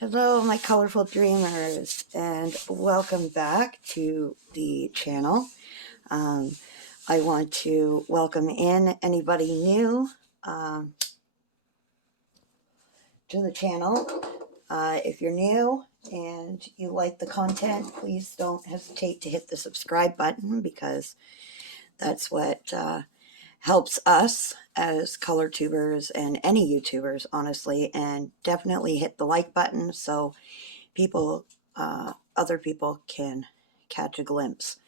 Hello, my colorful dreamers, and welcome back to the channel. Um, I want to welcome in anybody new um, to the channel. If you're new and you like the content, please don't hesitate to hit the subscribe button because that's what helps us as color tubers and any YouTubers, honestly, and definitely hit the like button so other people can catch a glimpse.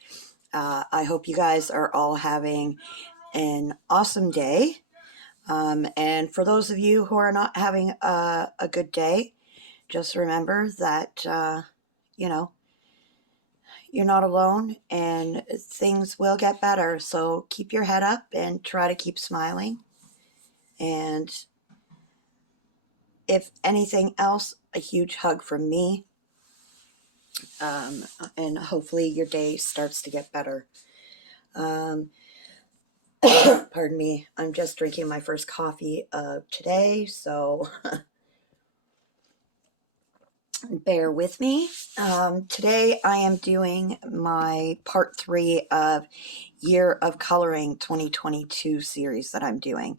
I hope you guys are all having an awesome day. And for those of you who are not having a good day, just remember that, you know, you're not alone and things will get better. So keep your head up and try to keep smiling. And if anything else, a huge hug from me. Um, and hopefully your day starts to get better. Um, Pardon me, I'm just drinking my first coffee of today, so bear with me. Today I am doing my part 3 of Year of Coloring 2022 series that I'm doing.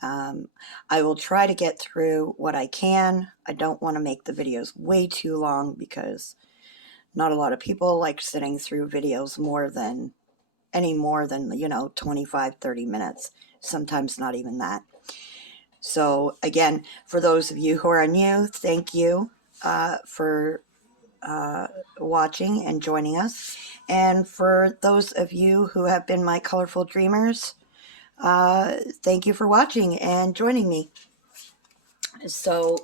I will try to get through what I can. I don't want to make the videos way too long because not a lot of people like sitting through videos any more than 25-30 minutes, sometimes not even that. So again, for those of you who are new, thank you for watching and joining us. And for those of you who have been my colorful dreamers, thank you for watching and joining me. So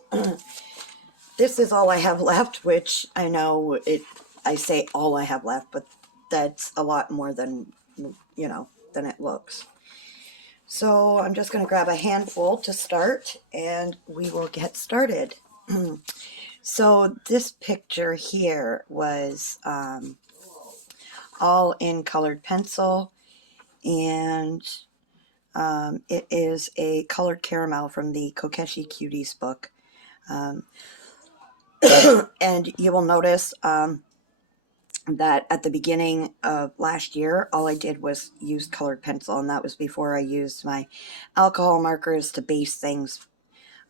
this is all I have left, which I know I say all I have left, but that's a lot more than than it looks. So I'm just going to grab a handful to start and we will get started. So this picture here was all in colored pencil, and it is a colored caramel from the Kokeshi Cuties book. And you will notice that at the beginning of last year, all I did was use colored pencil, and that was before I used my alcohol markers to base things.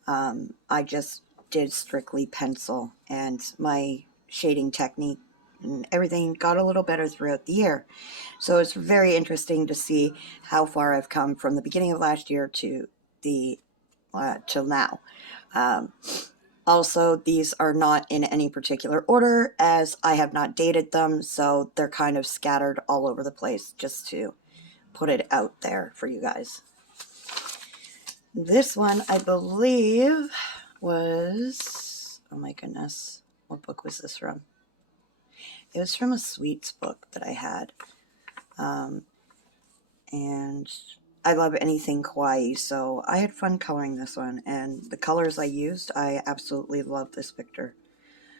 I just did strictly pencil, and my shading technique and everything got a little better throughout the year. So it's very interesting to see how far I've come from the beginning of last year to the till now. Also, these are not in any particular order as I have not dated them, so they're kind of scattered all over the place just to put it out there for you guys. This one, I believe, was, oh my goodness, what book was this from? It was from a sweets book that I had. And I love anything kawaii, so I had fun coloring this one. And the colors I used, I absolutely love this picture.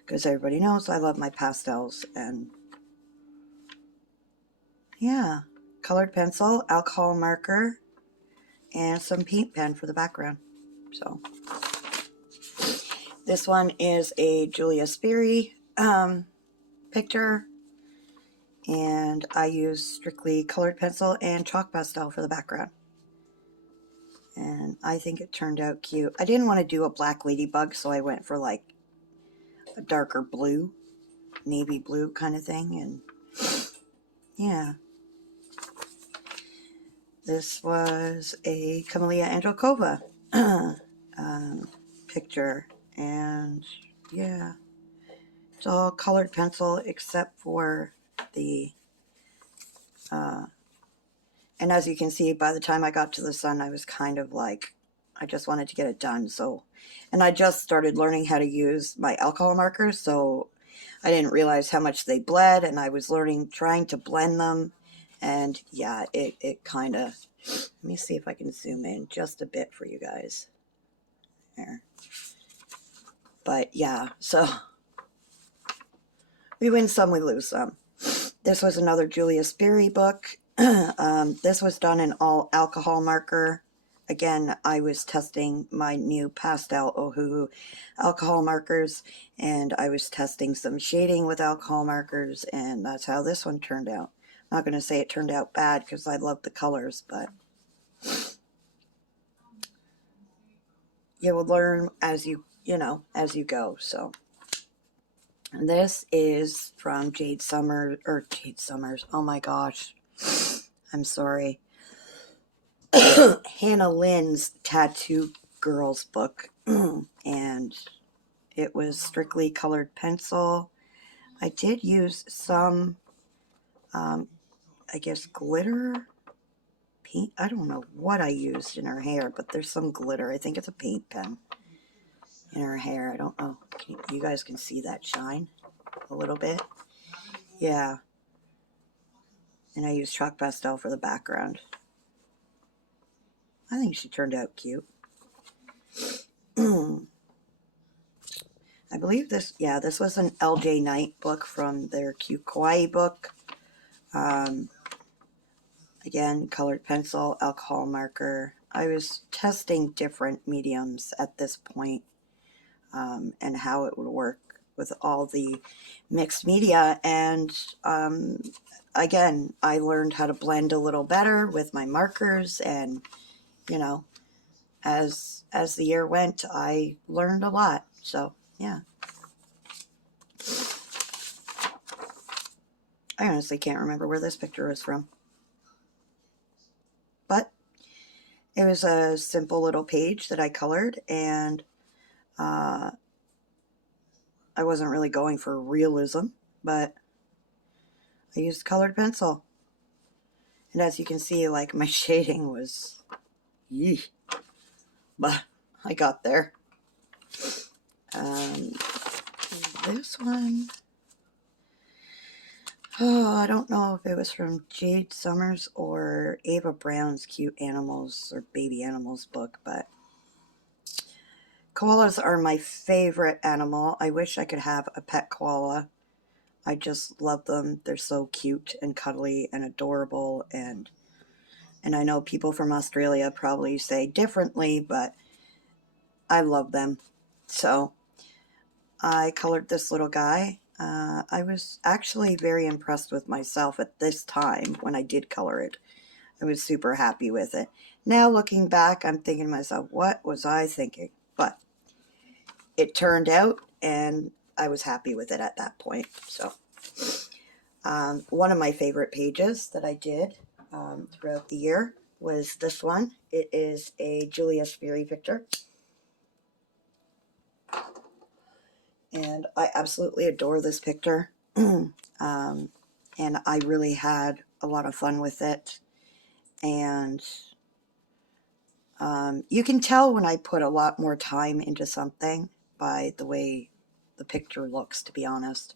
Because everybody knows I love my pastels. And yeah, colored pencil, alcohol marker, and some paint pen for the background. So this one is a Julia Sperry picture, and I use strictly colored pencil and chalk pastel for the background. And I think it turned out cute. I didn't want to do a black ladybug, so I went for like a darker blue, navy blue kind of thing. And yeah, this was a Camellia Androkova picture, and yeah, it's all colored pencil except for the and as you can see, by the time I got to the sun, I was kind of like, I just wanted to get it done. So, and I just started learning how to use my alcohol markers, so I didn't realize how much they bled, and I was trying to blend them. And yeah, it kind of, let me see if I can zoom in just a bit for you guys. There. But yeah, so we win some, we lose some. This was another Julia Sperry book. This was done in all alcohol marker. again, I was testing my new pastel Ohuhu alcohol markers, and I was testing some shading with alcohol markers, and that's how this one turned out. I'm not going to say it turned out bad because I love the colors, but you will learn as you as you go. So, and this is from Jade Summers. Oh my gosh, I'm sorry. Hannah Lynn's Tattoo Girls book, and it was strictly colored pencil. I did use some, I guess, glitter paint. I don't know what I used in her hair, but there's some glitter. I think it's a paint pen in her hair. I don't know. You guys can see that shine a little bit. Yeah. And I used chalk pastel for the background. I think she turned out cute. I believe this was an LJ Knight book from their Cute Kawaii book. Again, colored pencil, alcohol marker. I was testing different mediums at this point, and how it would work with all the mixed media. And again, I learned how to blend a little better with my markers, and as the year went, I learned a lot. So yeah, I honestly can't remember where this picture was from, but it was a simple little page that I colored, and I wasn't really going for realism, but I used colored pencil. And as you can see, like, my shading was, yee, but I got there. This one, oh, I don't know if it was from Jade Summers or Ava Brown's Cute Animals or Baby Animals book, but koalas are my favorite animal. I wish I could have a pet koala. I just love them. They're so cute and cuddly and adorable, and I know people from Australia probably say differently, but I love them. So I colored this little guy. I was actually very impressed with myself at this time when I did color it. I was super happy with it. Now looking back, I'm thinking to myself, what was I thinking? But it turned out, and I was happy with it at that point. So one of my favorite pages that I did throughout the year was this one. It is a Julia Sperry picture. And I absolutely adore this picture. And I really had a lot of fun with it. And you can tell when I put a lot more time into something by the way the picture looks, to be honest.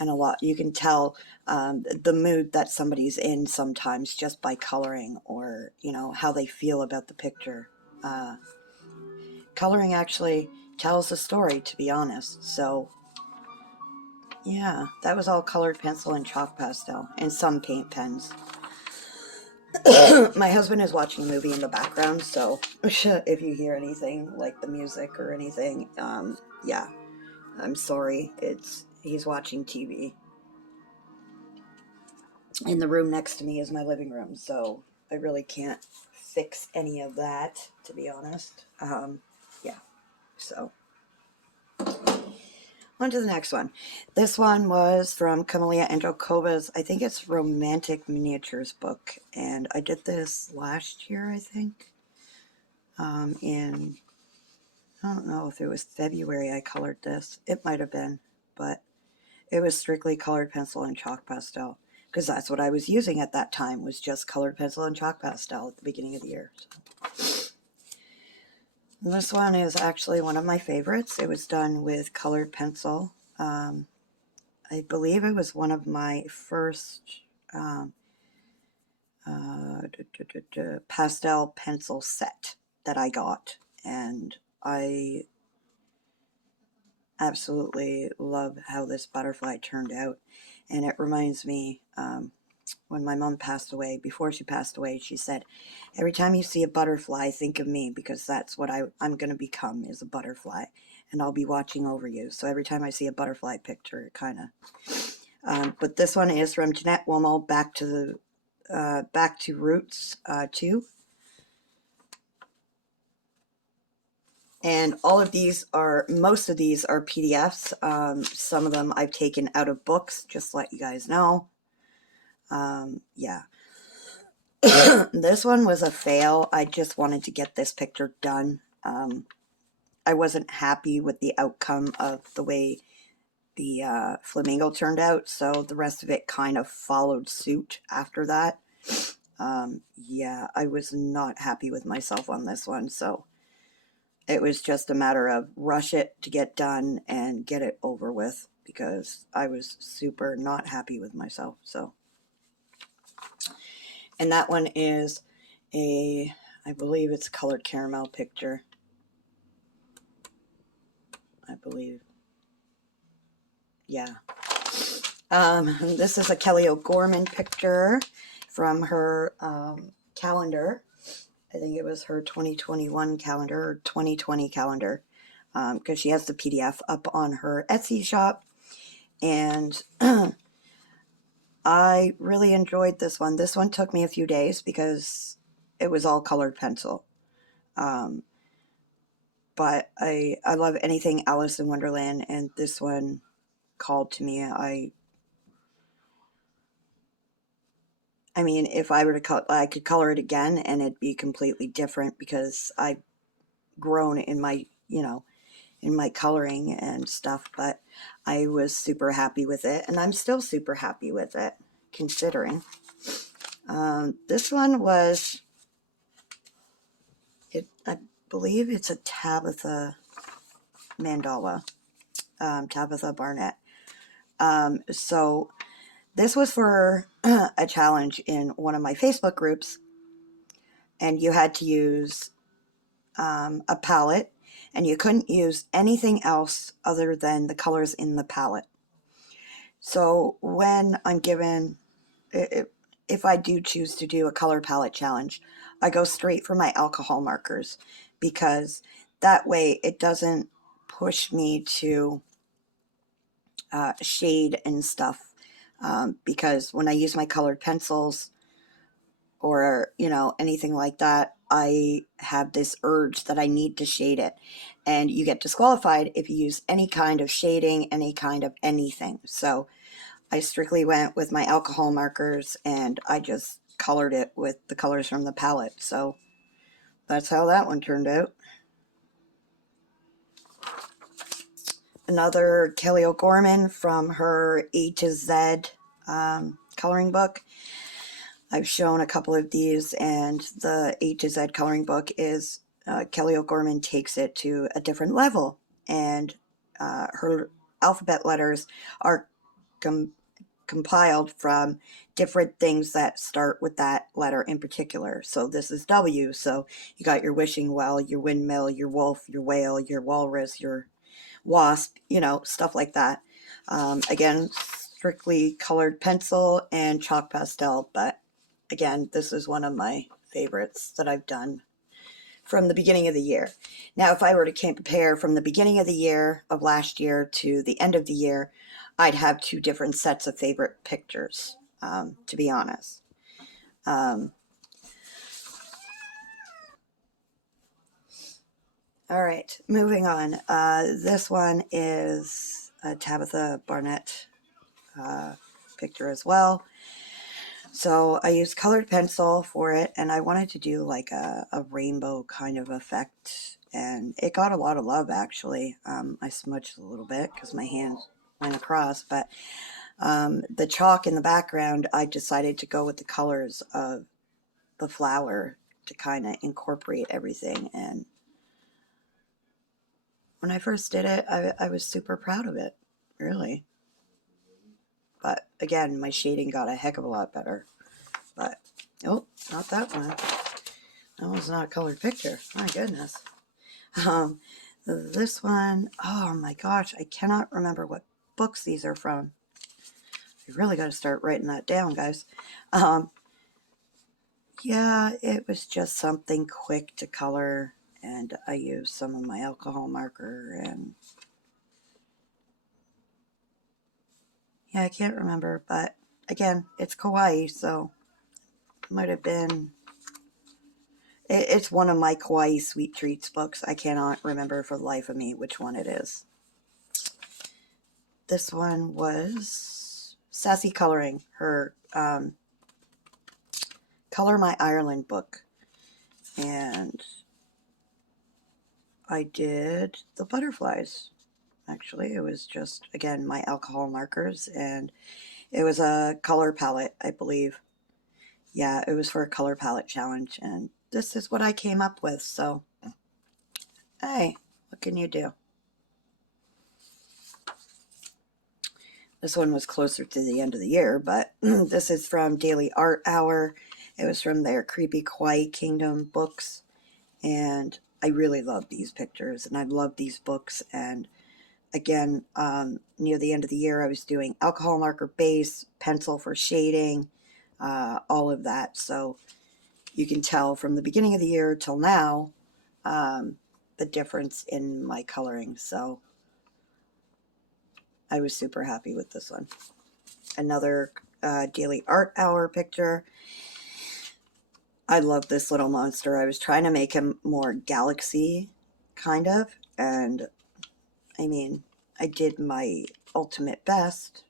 And you can tell the mood that somebody's in sometimes just by coloring, or how they feel about the picture. Coloring actually tells a story, to be honest. So yeah, that was all colored pencil and chalk pastel and some paint pens. My husband is watching a movie in the background, so if you hear anything like the music or anything, yeah, I'm sorry. He's watching TV. And the room next to me is my living room, so I really can't fix any of that, to be honest. Yeah, so on to the next one. This one was from Camellia Androkova's, I think it's Romantic Miniatures book, and I did this last year, I think. In, I don't know if it was February I colored this. It might have been, but it was strictly colored pencil and chalk pastel, because that's what I was using at that time, was just colored pencil and chalk pastel at the beginning of the year. So. This one is actually one of my favorites. It was done with colored pencil. I believe it was one of my first pastel pencil set that I got, and I absolutely love how this butterfly turned out. And it reminds me, when my mom passed away, before she passed away, she said, every time you see a butterfly, think of me, because that's what I'm going to become, is a butterfly, and I'll be watching over you. So every time I see a butterfly picture, it kind of, but this one is from Jeanette Wommel, Back to Roots 2. And all of these are, most of these are PDFs. Some of them I've taken out of books, just to let you guys know. Yeah. This one was a fail. I just wanted to get this picture done. I wasn't happy with the outcome of the way the flamingo turned out, so the rest of it kind of followed suit after that. Yeah, I was not happy with myself on this one, so it was just a matter of rush it to get done and get it over with, because I was super not happy with myself. So, and that one is I believe it's a colored caramel picture. I believe. Yeah. This is a Kelly O'Gorman picture from her calendar. I think it was her 2021 calendar or 2020 calendar, because she has the PDF up on her Etsy shop. And I really enjoyed this one. This one took me a few days because it was all colored pencil. But I love anything Alice in Wonderland, and this one called to me. I mean, if I were to color, I could color it again and it'd be completely different, because I've grown in my, in my coloring and stuff, but I was super happy with it, and I'm still super happy with it, considering. This one was, I believe it's a Tabitha mandala, Tabitha Barnett. So this was for a challenge in one of my Facebook groups, and you had to use a palette, and you couldn't use anything else other than the colors in the palette. So when I'm given, if I do choose to do a color palette challenge, I go straight for my alcohol markers, because that way it doesn't push me to shade and stuff, because when I use my colored pencils or anything like that, I have this urge that I need to shade it, and you get disqualified if you use any kind of shading, any kind of anything. So I strictly went with my alcohol markers, and I just colored it with the colors from the palette. So that's how that one turned out. Another Kelly O'Gorman from her A to Z coloring book. I've shown a couple of these, and the A to Z coloring book is Kelly O'Gorman takes it to a different level, and her alphabet letters are compiled from different things that start with that letter in particular. So this is W, so you got your wishing well, your windmill, your wolf, your whale, your walrus, your wasp, stuff like that. Again, strictly colored pencil and chalk pastel, but again, this is one of my favorites that I've done from the beginning of the year. Now, if I were to compare from the beginning of the year of last year to the end of the year, I'd have two different sets of favorite pictures, to be honest. All right, moving on. This one is a Tabitha Barnett picture as well. So I used colored pencil for it, and I wanted to do like a rainbow kind of effect, and it got a lot of love, actually. I smudged a little bit because my hand went across, but the chalk in the background, I decided to go with the colors of the flower to kind of incorporate everything. And when I first did it, I was super proud of it, really. But again, my shading got a heck of a lot better. But, oh, not that one. That was not a colored picture. My goodness. This one, oh my gosh, I cannot remember what books these are from. You really got to start writing that down, guys. Yeah, it was just something quick to color, and I used some of my alcohol marker, and yeah, I can't remember, but again, it's kawaii, so it might have been, it's one of my kawaii sweet treats books. I cannot remember for the life of me which one it is. This one was Sassy Coloring, her Color My Ireland book, and I did the butterflies. Actually, it was just, again, my alcohol markers, and it was a color palette, I believe. Yeah, it was for a color palette challenge, and this is what I came up with, so hey, what can you do? This one was closer to the end of the year, but this is from Daily Art Hour. It was from their Creepy Kawaii Kingdom books, and I really love these pictures, and I love these books. And again, near the end of the year, I was doing alcohol marker base, pencil for shading, all of that. So you can tell from the beginning of the year till now the difference in my coloring. So I was super happy with this one. Another Daily Art Hour picture. I love this little monster. I was trying to make him more galaxy, kind of, and I mean, I did my ultimate best,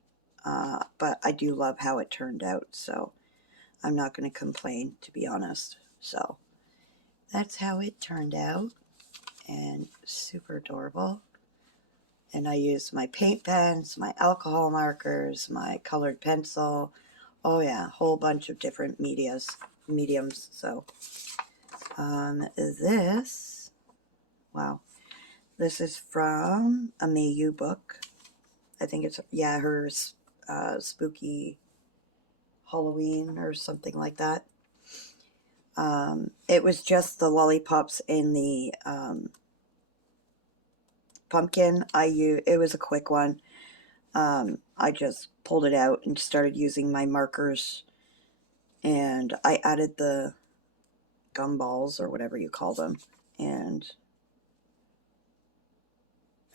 but I do love how it turned out, so I'm not going to complain, to be honest. So that's how it turned out, and super adorable. And I used my paint pens, my alcohol markers, my colored pencil. Oh yeah, a whole bunch of different mediums. So this, wow, this is from a Mayu book. I think it's, yeah, her spooky Halloween or something like that. It was just the lollipops in the pumpkin. It was a quick one. I just pulled it out and started using my markers, and I added the gumballs or whatever you call them. And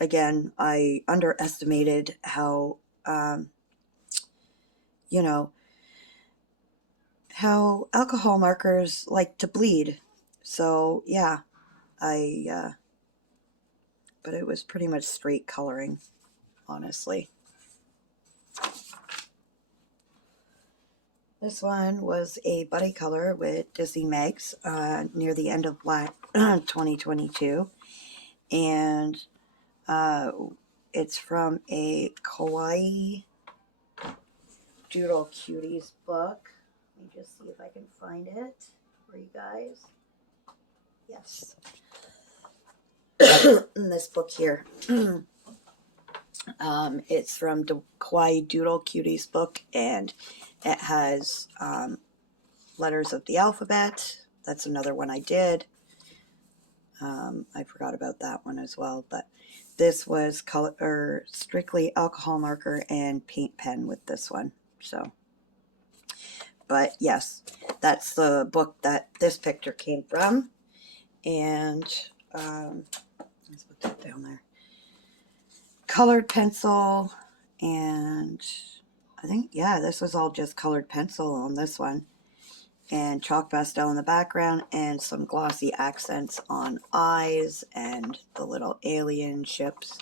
again, I underestimated how, you know, how alcohol markers like to bleed. So yeah, but it was pretty much straight coloring, honestly. This one was a buddy color with Disney Megs near the end of 2022, and it's from a Kawaii Doodle Cuties book. Let me just see if I can find it for you guys. Yes. In this book here. It's from the Kawaii Doodle Cuties book, and it has letters of the alphabet. That's another one I did. I forgot about that one as well, but this was strictly alcohol marker and paint pen with this one. So, but yes, that's the book that this picture came from, and let's put that down there. Colored pencil, and I think, yeah, this was all just colored pencil on this one, and chalk pastel in the background, and some glossy accents on eyes and the little alien ships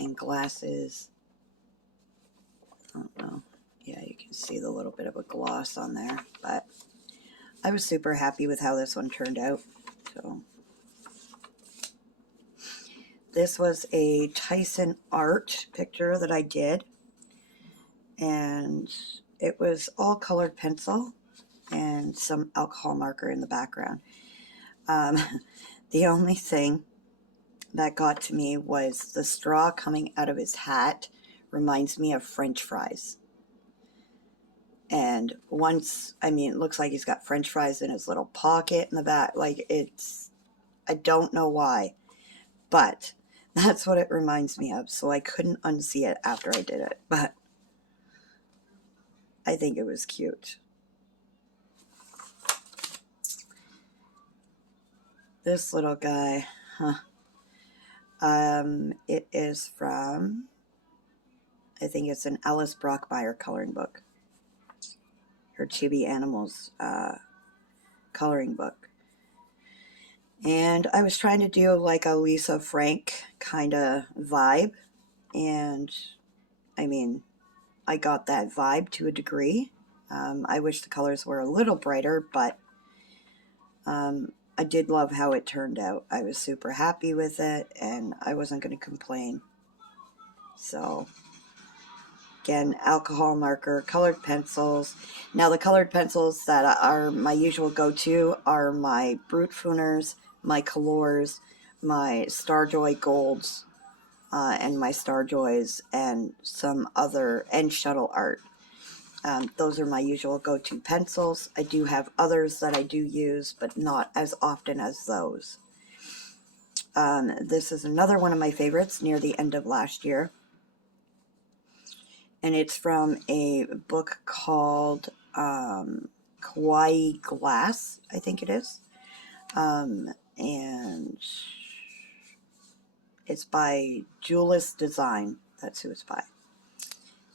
and glasses. I don't know. Yeah, you can see the little bit of a gloss on there, but I was super happy with how this one turned out. So this was a Tyson art picture that I did, and it was all colored pencil and some alcohol marker in the background. The only thing that got to me was the straw coming out of his hat reminds me of French fries. And once, I mean, it looks like he's got French fries in his little pocket in the back. Like, it's, I don't know why, but that's what it reminds me of. So I couldn't unsee it after I did it. But I think it was cute. This little guy, huh? It is from, I think it's an Alice Brockmeyer coloring book. Her Chibi Animals coloring book. And I was trying to do like a Lisa Frank kind of vibe. And I mean, I got that vibe to a degree. I wish the colors were a little brighter, but I did love how it turned out. I was super happy with it, and I wasn't going to complain. So, again, alcohol marker, colored pencils. Now, the colored pencils that are my usual go-to are my Brute Fooners, my Colors, my Starjoy Golds, and my Starjoys, and some other, and Shuttle Art. Those are my usual go-to pencils. I do have others that I do use, but not as often as those. This is another one of my favorites near the end of last year. And it's from a book called Kawaii Glass, I think it is. And it's by Julius Design. That's who it's by.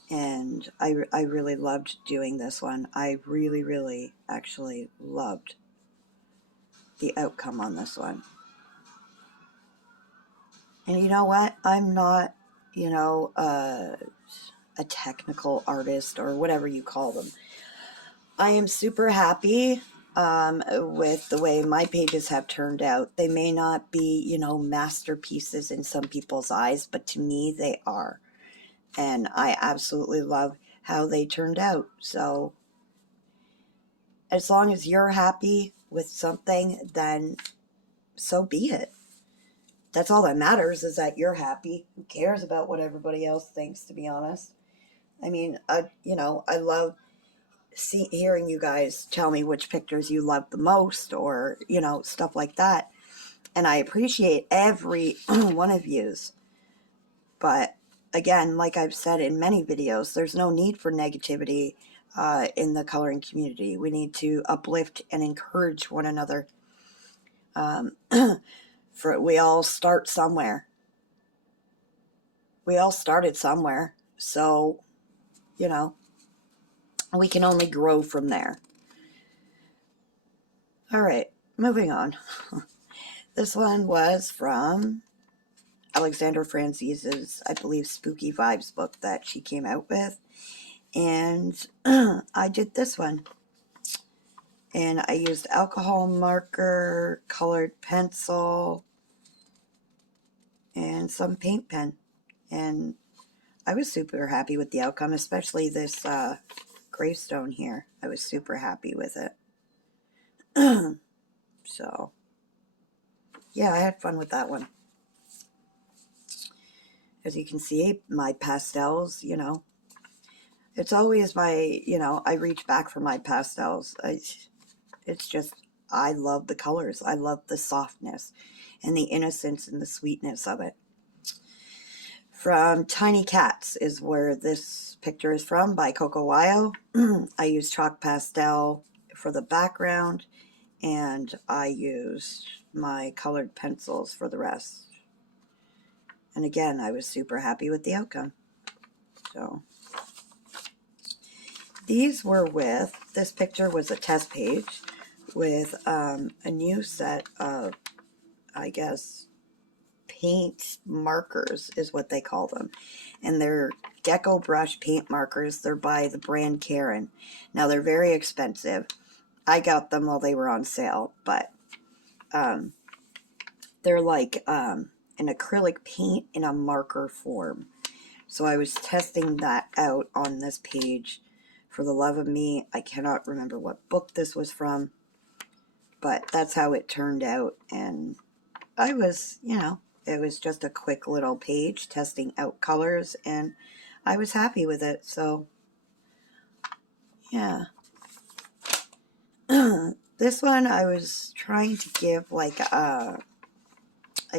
And I really loved doing this one. I really, really actually loved the outcome on this one. And you know what? I'm not, you know, a technical artist or whatever you call them. I am super happy with the way my pages have turned out. They may not be, you know, masterpieces in some people's eyes, but to me they are. And I absolutely love how they turned out. So as long as you're happy with something, then so be it. That's all that matters, is that you're happy. Who cares about what everybody else thinks, to be honest? I mean, you know, I love hearing you guys tell me which pictures you love the most, or, you know, stuff like that. And I appreciate every one of yous. But again, like I've said in many videos, there's no need for negativity in the coloring community. We need to uplift and encourage one another. We all start somewhere. We all started somewhere. So, you know, we can only grow from there. All right, moving on. This one was from Alexandra Francise's, I believe, Spooky Vibes book that she came out with. And I did this one. And I used alcohol marker, colored pencil, and some paint pen. And I was super happy with the outcome, especially this gravestone here. I was super happy with it. So, yeah, I had fun with that one. As you can see, my pastels, you know, it's always my, you know, I reach back for my pastels. It's just, I love the colors. I love the softness and the innocence and the sweetness of it. From Tiny Cats is where this picture is from, by Coco Wyo. I used chalk pastel for the background, and I used my colored pencils for the rest. And again, I was super happy with the outcome. So these were with, this picture was a test page with a new set of, I guess, paint markers is what they call them. And they're Gecko brush paint markers. They're by the brand Karen. Now, they're very expensive. I got them while they were on sale, but they're like an acrylic paint in a marker form. So I was testing that out on this page. For the love of me, I cannot remember what book this was from, but that's how it turned out. And I was, you know, it was just a quick little page testing out colors, and I was happy with it. So, yeah. This one I was trying to give like I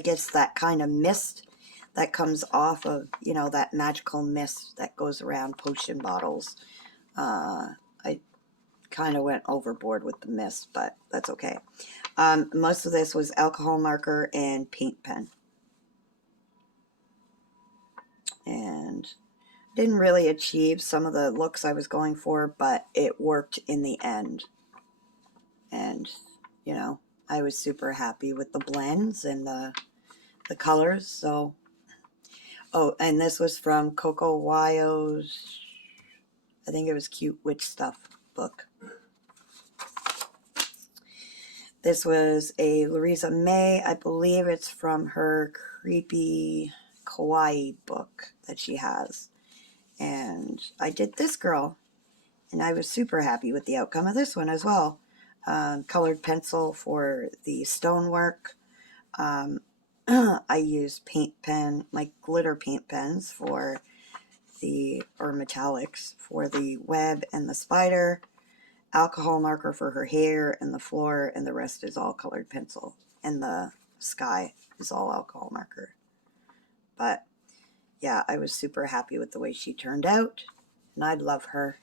guess that kind of mist that comes off of, you know, that magical mist that goes around potion bottles. I kind of went overboard with the mist, but that's okay. Most of this was alcohol marker and paint pen. And didn't really achieve some of the looks I was going for, but it worked in the end. And, you know, I was super happy with the blends and the colors. So, oh, and this was from Coco Wyo's, I think it was Cute Witch Stuff book. This was a Louisa May. I believe it's from her Creepy Kawaii book that she has. And I did this girl, and I was super happy with the outcome of this one as well. Colored pencil for the stonework. I used paint pen, like glitter paint pens or metallics for the web and the spider. Alcohol marker for her hair and the floor, and the rest is all colored pencil. And the sky is all alcohol marker. But yeah, I was super happy with the way she turned out, and I love her.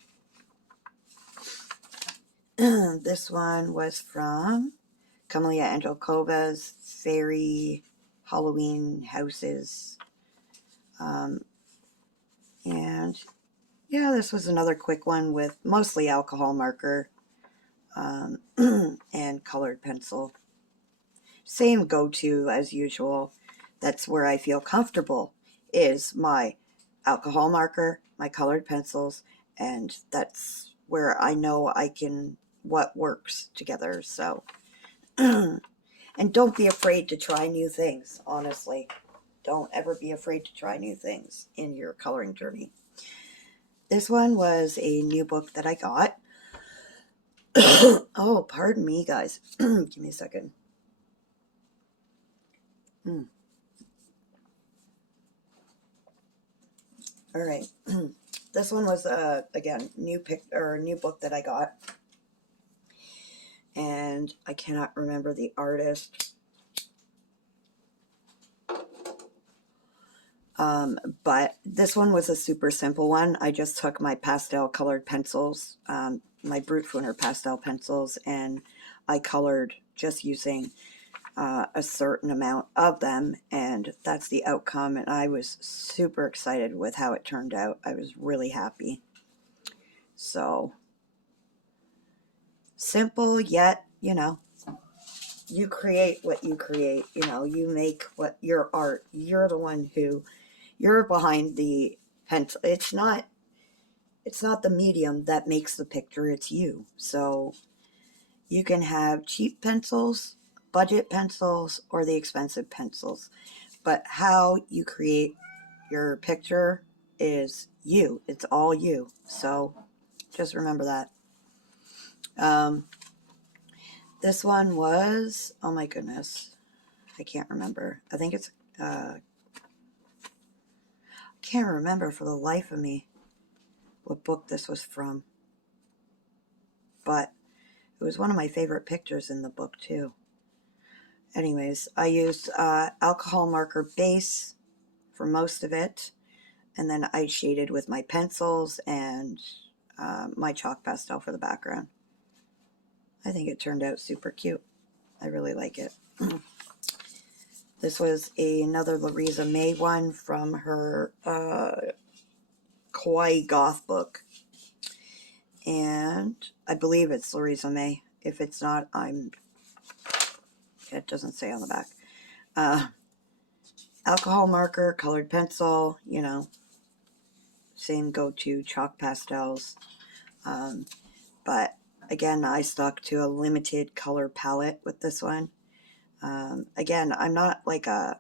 This one was from Camellia Angelcova's Fairy Halloween Houses. And yeah, this was another quick one with mostly alcohol marker and colored pencil. Same go-to as usual. That's where I feel comfortable, is my alcohol marker, my colored pencils, and that's where I know I can, what works together. So, and don't be afraid to try new things, honestly. Don't ever be afraid to try new things in your coloring journey. This one was a new book that I got. Oh, pardon me, guys. Give me a second. All right. This one was again new book that I got, and I cannot remember the artist. But this one was a super simple one. I just took my pastel colored pencils, my Brute Funer pastel pencils, and I colored just using a certain amount of them, and that's the outcome. And I was super excited with how it turned out. I was really happy. So simple, yet, you know, you create what you create. You know, you make what your art. You're the one who, you're behind the pencil. It's not the medium that makes the picture, it's you. So you can have cheap pencils, budget pencils, or the expensive pencils, but how you create your picture is you. It's all you. So just remember that. This one was, oh my goodness, I can't remember. I think it's, can't remember for the life of me what book this was from. But it was one of my favorite pictures in the book too. Anyways, I used alcohol marker base for most of it, and then I shaded with my pencils and my chalk pastel for the background. I think it turned out super cute. I really like it. This was another Louisa May one from her Kawaii Goth book. And I believe it's Louisa May. If it's not, it doesn't say on the back. Alcohol marker, colored pencil, you know, same go-to chalk pastels. But again, I stuck to a limited color palette with this one. Again, I'm not like a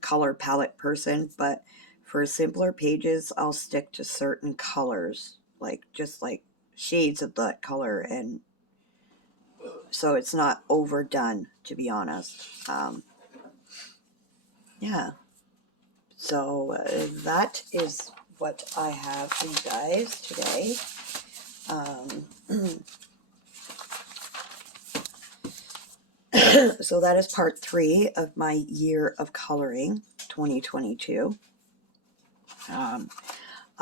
color palette person, but for simpler pages, I'll stick to certain colors, like just like shades of that color, and so it's not overdone, to be honest. Yeah. So that is what I have for you guys today. So that is part 3 of my year of coloring 2022.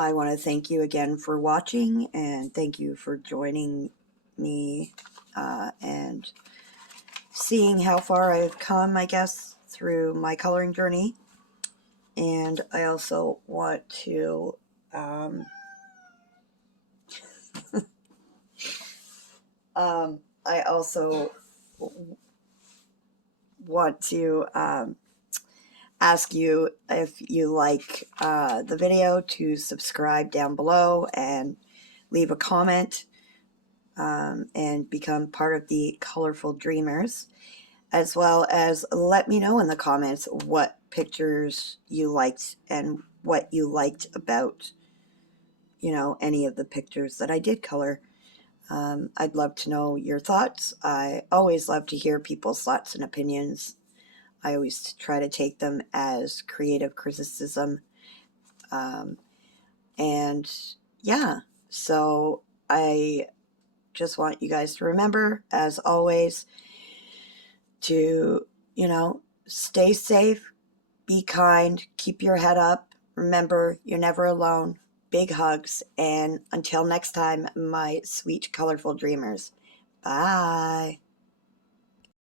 I want to thank you again for watching, and thank you for joining me and seeing how far I've come, I guess, through my coloring journey. And I also want to I also want to ask you, if you like the video, to subscribe down below and leave a comment and become part of the Colorful Dreamers, as well as let me know in the comments what pictures you liked and what you liked about, you know, any of the pictures that I did color. I'd love to know your thoughts. I always love to hear people's thoughts and opinions. I always try to take them as creative criticism. And yeah, so I just want you guys to remember, as always, to, you know, stay safe, be kind, keep your head up. Remember, you're never alone. Big hugs, and until next time, my sweet, colorful dreamers. Bye.